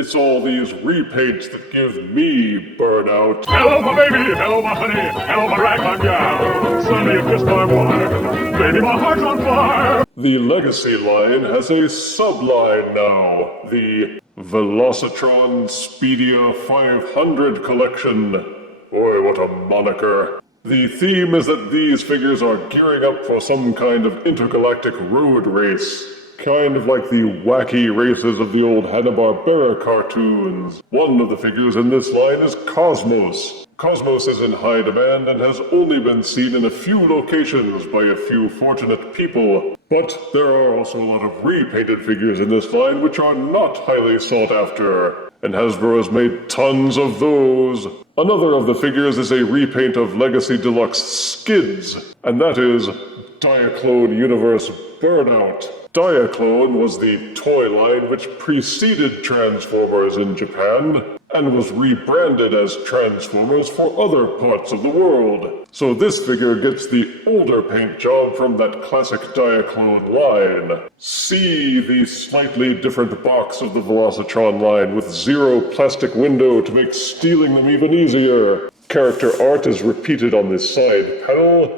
It's all these repaints that give me burnout. Hello, my baby! Hello, my honey! Hello, my ragtime gal! Suddenly you kissed my wife! Baby, my heart's on fire! The Legacy line has a subline now. The Velocitron Speedia 500 collection. Boy, what a moniker. The theme is that these figures are gearing up for some kind of intergalactic road race. Kind of like the wacky races of the old Hanna-Barbera cartoons. One of the figures in this line is Cosmos. Cosmos is in high demand and has only been seen in a few locations by a few fortunate people. But there are also a lot of repainted figures in this line which are not highly sought after. And Hasbro has made tons of those. Another of the figures is a repaint of Legacy Deluxe Skids, and that is Diaclone Universe Burnout. Diaclone was the toy line which preceded Transformers in Japan and was rebranded as Transformers for other parts of the world. So this figure gets the older paint job from that classic Diaclone line. See the slightly different box of the Velocitron line with zero plastic window to make stealing them even easier. Character art is repeated on this side panel.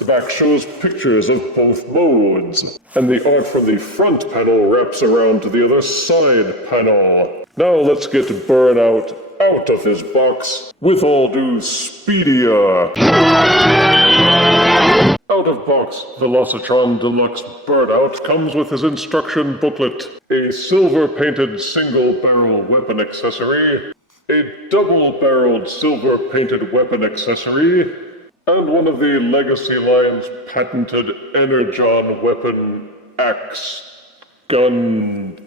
The back shows pictures of both modes, and the art from the front panel wraps around to the other side panel. Now let's get Burnout out of his box with all due Speedia. Out of box, Velocitron Deluxe Burnout comes with his instruction booklet, a silver-painted single-barrel weapon accessory, a double-barreled silver-painted weapon accessory, and one of the Legacy line's patented energon weapon axe gun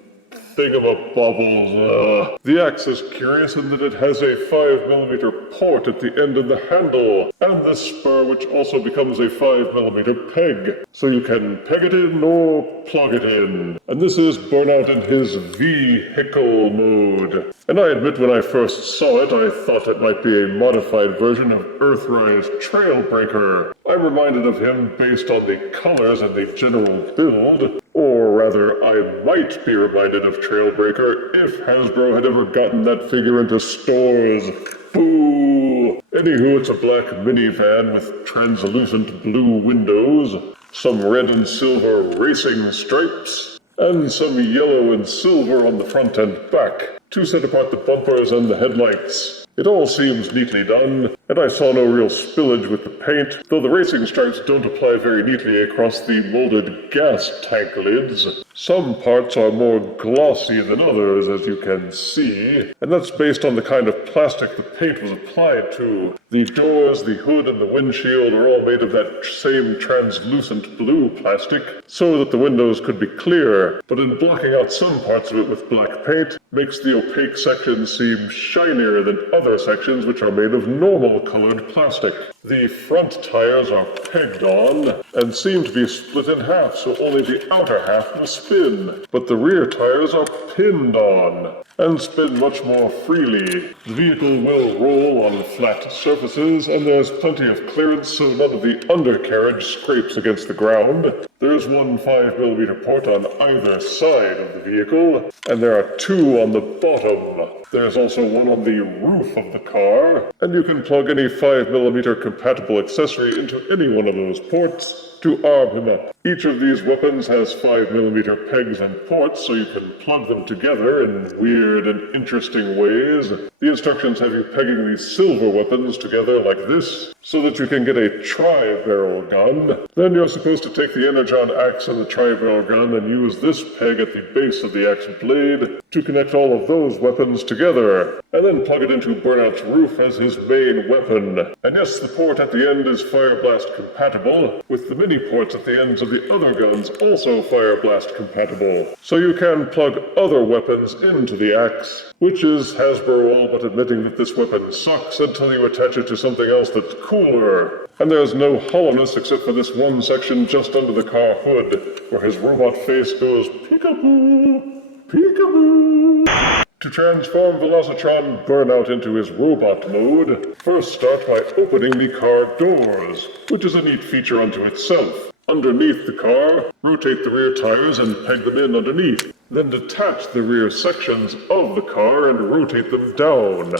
thingamabobbles. The axe is curious in that it has a 5mm port at the end of the handle, and the spur which also becomes a 5mm peg, so you can peg it in or plug it in. And this is Burnout in his vehicle mode. And I admit when I first saw it, I thought it might be a modified version of Earthrise Trailbreaker. I'm reminded of him based on the colors and the general build, or rather, I might be reminded of Trailbreaker if Hasbro had ever gotten that figure into stores. Boo! Anywho, it's a black minivan with translucent blue windows, some red and silver racing stripes, and some yellow and silver on the front and back to set apart the bumpers and the headlights. It all seems neatly done, and I saw no real spillage with the paint, though the racing stripes don't apply very neatly across the molded gas tank lids. Some parts are more glossy than others, as you can see, and that's based on the kind of plastic the paint was applied to. The doors, the hood, and the windshield are all made of that same translucent blue plastic, so that the windows could be clear, but in blocking out some parts of it with black paint, makes the opaque sections seem shinier than other sections which are made of normal colored plastic. The front tires are pegged on and seem to be split in half, so only the outer half will spin. But the rear tires are pinned on and spin much more freely. The vehicle will roll on flat surfaces, and there's plenty of clearance so none of the undercarriage scrapes against the ground. There's one 5mm port on either side of the vehicle, and there are two on the bottom. There's also one on the roof of the car, and you can plug any 5mm compatible accessory into any one of those ports to arm him up. Each of these weapons has 5mm pegs and ports, so you can plug them together in weird and interesting ways. The instructions have you pegging these silver weapons together like this, so that you can get a tri-barrel gun. Then you're supposed to take the energon axe and the tri-barrel gun and use this peg at the base of the axe blade to connect all of those weapons together, and then plug it into Burnout's roof as his main weapon. And yes, the port at the end is Fire Blast compatible, with the mini ports at the ends of the other guns also Fire Blast compatible. So you can plug other weapons into the axe, which is Hasbro all but admitting that this weapon sucks until you attach it to something else that's cooler. And there's no hollowness except for this one section just under the car hood, where his robot face goes peekaboo, peekaboo. To transform Velocitron Burnout into his robot mode, first start by opening the car doors, which is a neat feature unto itself. Underneath the car, rotate the rear tires and peg them in underneath. Then detach the rear sections of the car and rotate them down.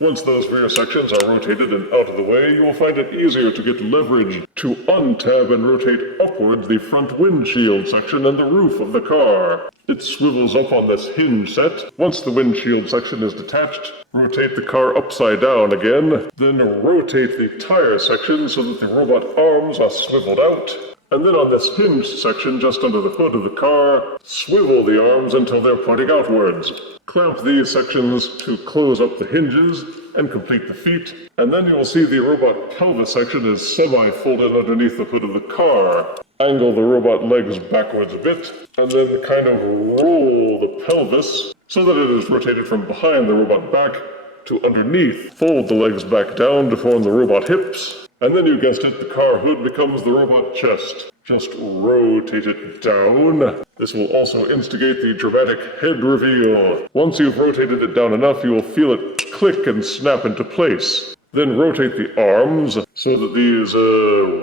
Once those rear sections are rotated and out of the way, you will find it easier to get leverage to untab and rotate upwards the front windshield section and the roof of the car. It swivels up on this hinge set. Once the windshield section is detached, rotate the car upside down again, then rotate the tire section so that the robot arms are swiveled out. And then on this hinged section just under the hood of the car, swivel the arms until they're pointing outwards. Clamp these sections to close up the hinges and complete the feet, and then you will see the robot pelvis section is semi-folded underneath the hood of the car. Angle the robot legs backwards a bit, and then kind of roll the pelvis so that it is rotated from behind the robot back to underneath. Fold the legs back down to form the robot hips. And then you guessed it, the car hood becomes the robot chest. Just rotate it down. This will also instigate the dramatic head reveal. Once you've rotated it down enough, you will feel it click and snap into place. Then rotate the arms so that these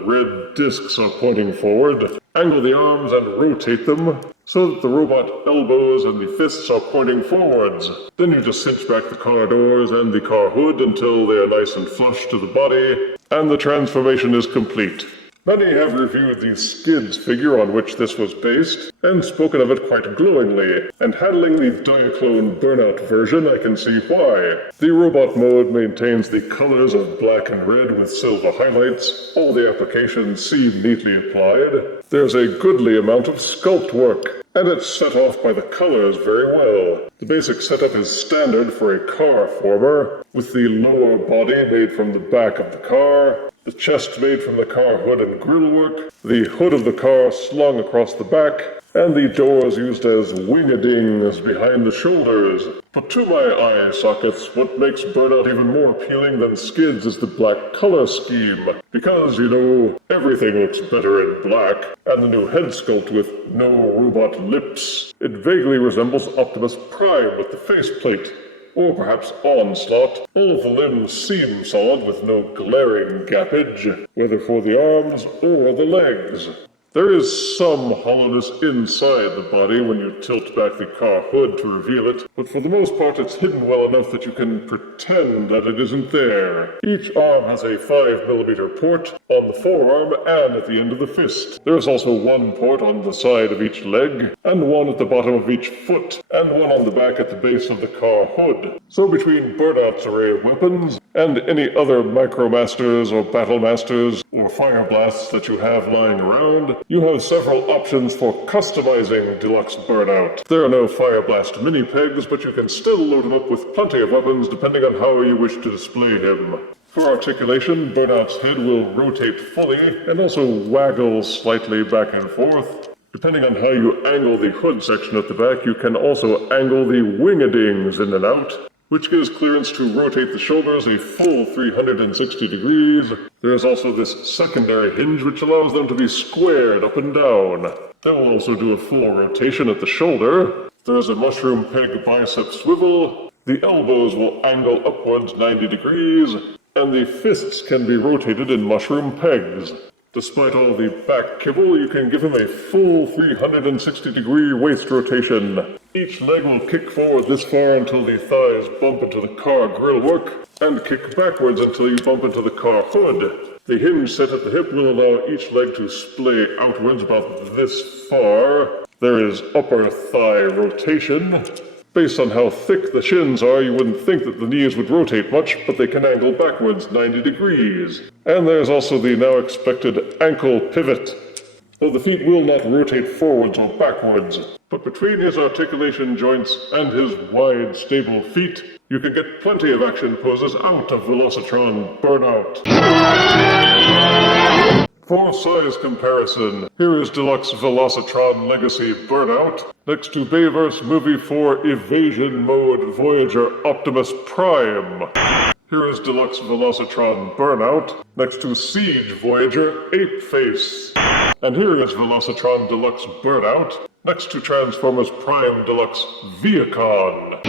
red discs are pointing forward. Angle the arms and rotate them so that the robot elbows and the fists are pointing forwards. Then you just cinch back the car doors and the car hood until they are nice and flush to the body, and the transformation is complete. Many have reviewed the Skids figure on which this was based, and spoken of it quite glowingly, and handling the Diaclone Burnout version, I can see why. The robot mode maintains the colors of black and red with silver highlights. All the applications seem neatly applied. There's a goodly amount of sculpt work, and it's set off by the colors very well. The basic setup is standard for a car former, with the lower body made from the back of the car, the chest made from the car hood and grille work, the hood of the car slung across the back, and the doors used as wing-a-dings behind the shoulders. But to my eye sockets, what makes Burnout even more appealing than Skids is the black color scheme. Because, you know, everything looks better in black, and the new head sculpt with no robot lips. It vaguely resembles Optimus Prime with the faceplate. Or perhaps Onslaught. All of the limbs seem solid with no glaring gappage, whether for the arms or the legs. There is some hollowness inside the body when you tilt back the car hood to reveal it, but for the most part it's hidden well enough that you can pretend that it isn't there. Each arm has a 5mm port on the forearm and at the end of the fist. There is also one port on the side of each leg, and one at the bottom of each foot, and one on the back at the base of the car hood. So between Burnout's array of weapons, and any other Micromasters or Battle Masters or Fire Blasts that you have lying around, you have several options for customizing Deluxe Burnout. There are no Fire Blast mini-pegs, but you can still load him up with plenty of weapons depending on how you wish to display him. For articulation, Burnout's head will rotate fully and also waggle slightly back and forth. Depending on how you angle the hood section at the back, you can also angle the wing-a-dings in and out, which gives clearance to rotate the shoulders a full 360 degrees. There is also this secondary hinge which allows them to be squared up and down. That will also do a full rotation at the shoulder. There is a mushroom peg bicep swivel. The elbows will angle upwards 90 degrees, and the fists can be rotated in mushroom pegs. Despite all the back kibble, you can give him a full 360-degree waist rotation. Each leg will kick forward this far until the thighs bump into the car grille work, and kick backwards until you bump into the car hood. The hinge set at the hip will allow each leg to splay outwards about this far. There is upper thigh rotation. Based on how thick the shins are, you wouldn't think that the knees would rotate much, but they can angle backwards 90 degrees. And there's also the now expected ankle pivot. Though the feet will not rotate forwards or backwards, but between his articulation joints and his wide, stable feet, you can get plenty of action poses out of Velocitron Burnout. For size comparison, here is Deluxe Velocitron Legacy Burnout, next to Bayverse Movie 4 Evasion Mode Voyager Optimus Prime. Here is Deluxe Velocitron Burnout, next to Siege Voyager Ape Face. And here is Velocitron Deluxe Burnout, next to Transformers Prime Deluxe Viacon.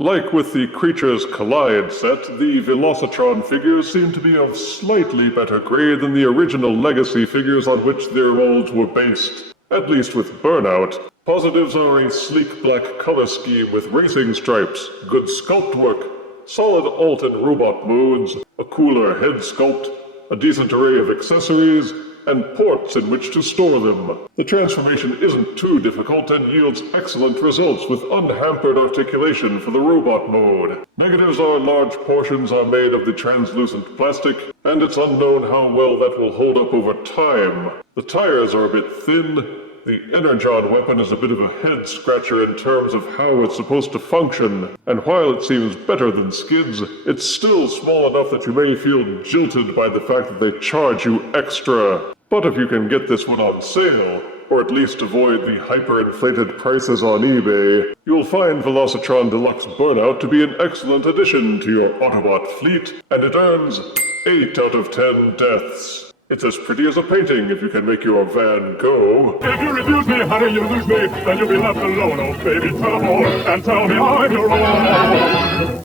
Like with the Creatures Collide set, the Velocitron figures seem to be of slightly better grade than the original Legacy figures on which their molds were based. at least with Burnout. Positives are a sleek black color scheme with racing stripes, good sculpt work, solid alt and robot modes, a cooler head sculpt, a decent array of accessories, and ports in which to store them. The transformation isn't too difficult and yields excellent results with unhampered articulation for the robot mode. Negatives are large portions are made of the translucent plastic, and it's unknown how well that will hold up over time. The tires are a bit thin. The energon weapon is a bit of a head-scratcher in terms of how it's supposed to function, and while it seems better than Skids, it's still small enough that you may feel jilted by the fact that they charge you extra. But if you can get this one on sale, or at least avoid the hyper-inflated prices on eBay, you'll find Velocitron Deluxe Burn Out to be an excellent addition to your Autobot fleet, and it earns 8 out of 10 deaths. It's as pretty as a painting if you can make your van go. If you refuse me, honey, you lose me, then you'll be left alone. Oh, baby, tell them all, and tell me I'm your own.